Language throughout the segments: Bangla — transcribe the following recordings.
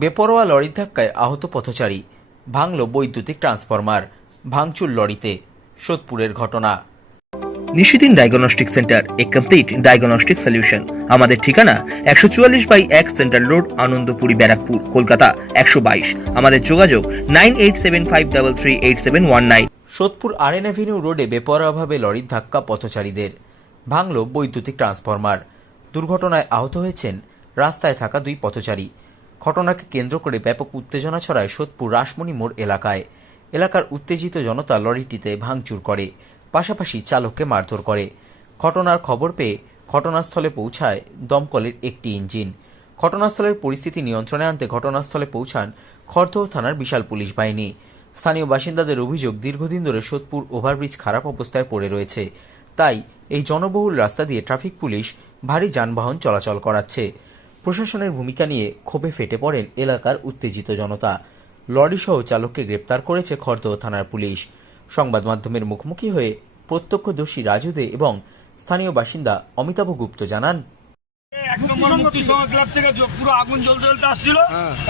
বেপরোয়া লরির ধাক্কায় আহত পথচারী। ভাঙল বৈদ্যুতিক ট্রান্সফরমার। ভাঙচুর লরিতে। সোদপুরের ঘটনা। নিশিদিন ডায়াগনস্টিক সেন্টার এ কমপ্লিট ডায়াগনস্টিক সলিউশন আমাদের ঠিকানা একশো চুয়াল্লিশ বাই এক সেন্ট্রাল রোড আনন্দপুরি ব্যারাকপুর কলকাতা একশো বাইশ। আমাদের যোগাযোগ nine eight seven five double three eight seven one nine. Sodepur RN avenue রোডে বেপরোয়াভাবে লরির ধাক্কা পথচারীদের। ভাঙল বৈদ্যুতিক ট্রান্সফরমার। দুর্ঘটনায় আহত হয়েছেন। রাস্তায় থাকা দুই পথচারী। ঘটনাকে কেন্দ্র করে ব্যাপক উত্তেজনা ছড়ায় সোদপুর রাসমণি মোড় এলাকায়। এলাকার উত্তেজিত জনতা লরিটিতে ভাঙচুর করে, পাশাপাশি চালককে মারধর করে। ঘটনার খবর পেয়ে ঘটনাস্থলে পৌঁছায় দমকলের একটি ইঞ্জিন। ঘটনাস্থলের পরিস্থিতি নিয়ন্ত্রণে আনতে ঘটনাস্থলে পৌঁছান খড়দহ থানার বিশাল পুলিশ বাহিনী। স্থানীয় বাসিন্দাদের অভিযোগ, দীর্ঘদিন ধরে সোদপুর ওভারব্রিজ খারাপ অবস্থায় পড়ে রয়েছে। তাই এই জনবহুল রাস্তা দিয়ে ট্রাফিক পুলিশ ভারী যানবাহন চলাচল করাচ্ছে। প্রশাসনের ভূমিকা নিয়ে ক্ষোভে ফেটে পড়েন এলাকার উত্তেজিত জনতা। লরিসহ চালককে গ্রেপ্তার করেছে খর্দহ থানার পুলিশ। সংবাদ মাধ্যমের মুখোমুখি হয়ে প্রত্যক্ষদর্শী রাজুদে এবং স্থানীয় বাসিন্দা অমিতাভ গুপ্ত জানান সংঘ ক্লাব থেকে পুরো আগুন জ্বলতে জ্বলতে আসছিল।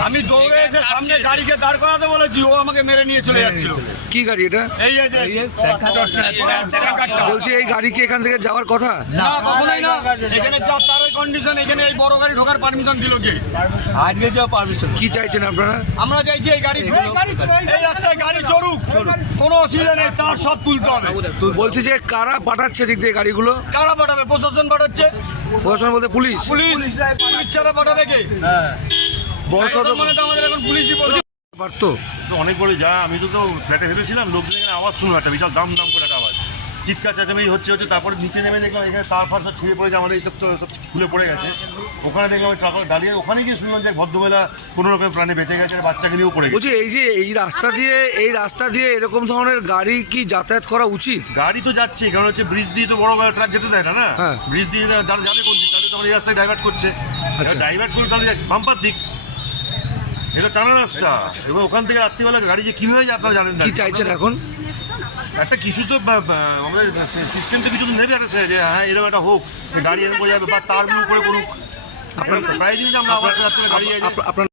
আমি দৌড়ে এসে সামনে গাড়িকে দাঁড় করাতে বলেছি ও আমাকে মেরে নিয়ে চলে যাচ্ছিল। কি গাড়ি এটা? এই। বলছি এই গাড়ি কি এখান থেকে যাওয়ার কথা? না কখনোই না। এখানে যা তার কন্ডিশন এখানে এই বড় গাড়ি ঢোকার পারমিশন দিল কে? কি চাইছেন আপনারা? আমরা চাইছি এই গাড়ি এই রাস্তায় গাড়ি চড়ুক। কোনো অসুবিধা নেই তার সব তুলতে হবে। বলছি যে কারা পাঠাচ্ছে দিক দিয়ে গাড়িগুলো? কারা পাঠাবে? প্রশাসন পাঠাচ্ছে। প্রশাসন বলতে পুলিশ? পুলিশ। পুলিশ ছাড়া পাঠাবে কে? বড় সড়ক। মানে তো আমাদের এখন পুলিশই বলছে পারতো তো অনেক বড় যা আমি তো তো ফ্ল্যাটে ভেবেছিলাম লোকজন এখানে আওয়াজ শুনলো একটা বিশাল দাম দাম করে একটা আওয়াজ। চিৎকার চেঁচামেচি হচ্ছে হচ্ছে তারপরে নিচে নেমে দেখলাম এখানে তার ফার সব ছিঁড়ে পড়েছে আমাদের এইসব তো সব খুলে পড়ে গেছে। ওখানে দেখলাম ওই ট্রাক দাঁড়িয়ে ওখানে গিয়ে শুনলাম যে ভদ্রবেলা কোনো রকম প্রাণে বেঁচে গেছে আর বাচ্চাকে নিয়েও পড়ে গেছে। এই যে এই রাস্তা দিয়ে এই রাস্তা দিয়ে এরকম ধরনের গাড়ি কি যাতায়াত করা উচিত? গাড়ি তো যাচ্ছে কারণ হচ্ছে ব্রিজ দিয়ে তো বড় বড় ট্রাক যেতে দেয় না না? হ্যাঁ। ব্রিজ দিয়ে যারা যাবে কোন দিক তাদের তো আমার এই রাস্তায় ডাইভার্ট করছে। আচ্ছা। ডাইভার্ট করে তাহলে বাম্পার দিক। এটা টানা রাস্তা। এবং ওখান থেকে রাত্রিবেলা গাড়ি যে কীভাবে যায় আপনারা জানেন না। কি চাইছেন এখন? একটা কিছু তো আমাদের সিস্টেম তো কিছু তো নেবে একটা যে হ্যাঁ এরকম একটা হোক গাড়ি এরকম করে যাবে বা তার উপরে করুক আপনার প্রায় দিন আমরা আবার রাত্রে গাড়ি আপনার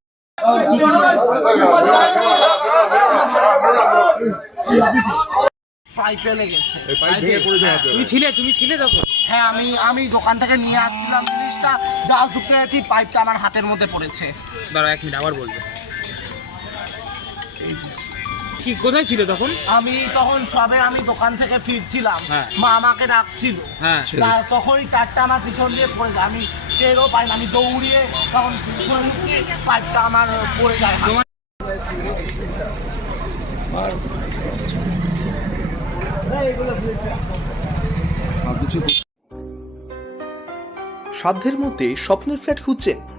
পাইপে লেগেছে তুমি ছিলে তুমি ছিলে তখন? হ্যাঁ আমি আমি দোকান থেকে নিয়ে আসছিলাম জিনিসটা জাহাজ ঢুকতে গেছি পাইপটা আমার হাতের মধ্যে পড়েছে। দাঁড়া এক মিনিট আবার বলবে। কি কোথায় ছিল তখন? আমি তখন সবে আমি দোকান থেকে ফিরছিলাম। হ্যাঁ। মা আমাকে ডাকছিল। হ্যাঁ। তার তখনই তারটা আমার পিছন দিয়ে পড়ে যায়। আমি টেরও পাই না আমি দৌড়িয়ে তখন পিছনে পাইপটা আমার পড়ে যায়। হাতে। সাধ্যের মধ্যে স্বপ্নের ফ্ল্যাট খুঁজছেন?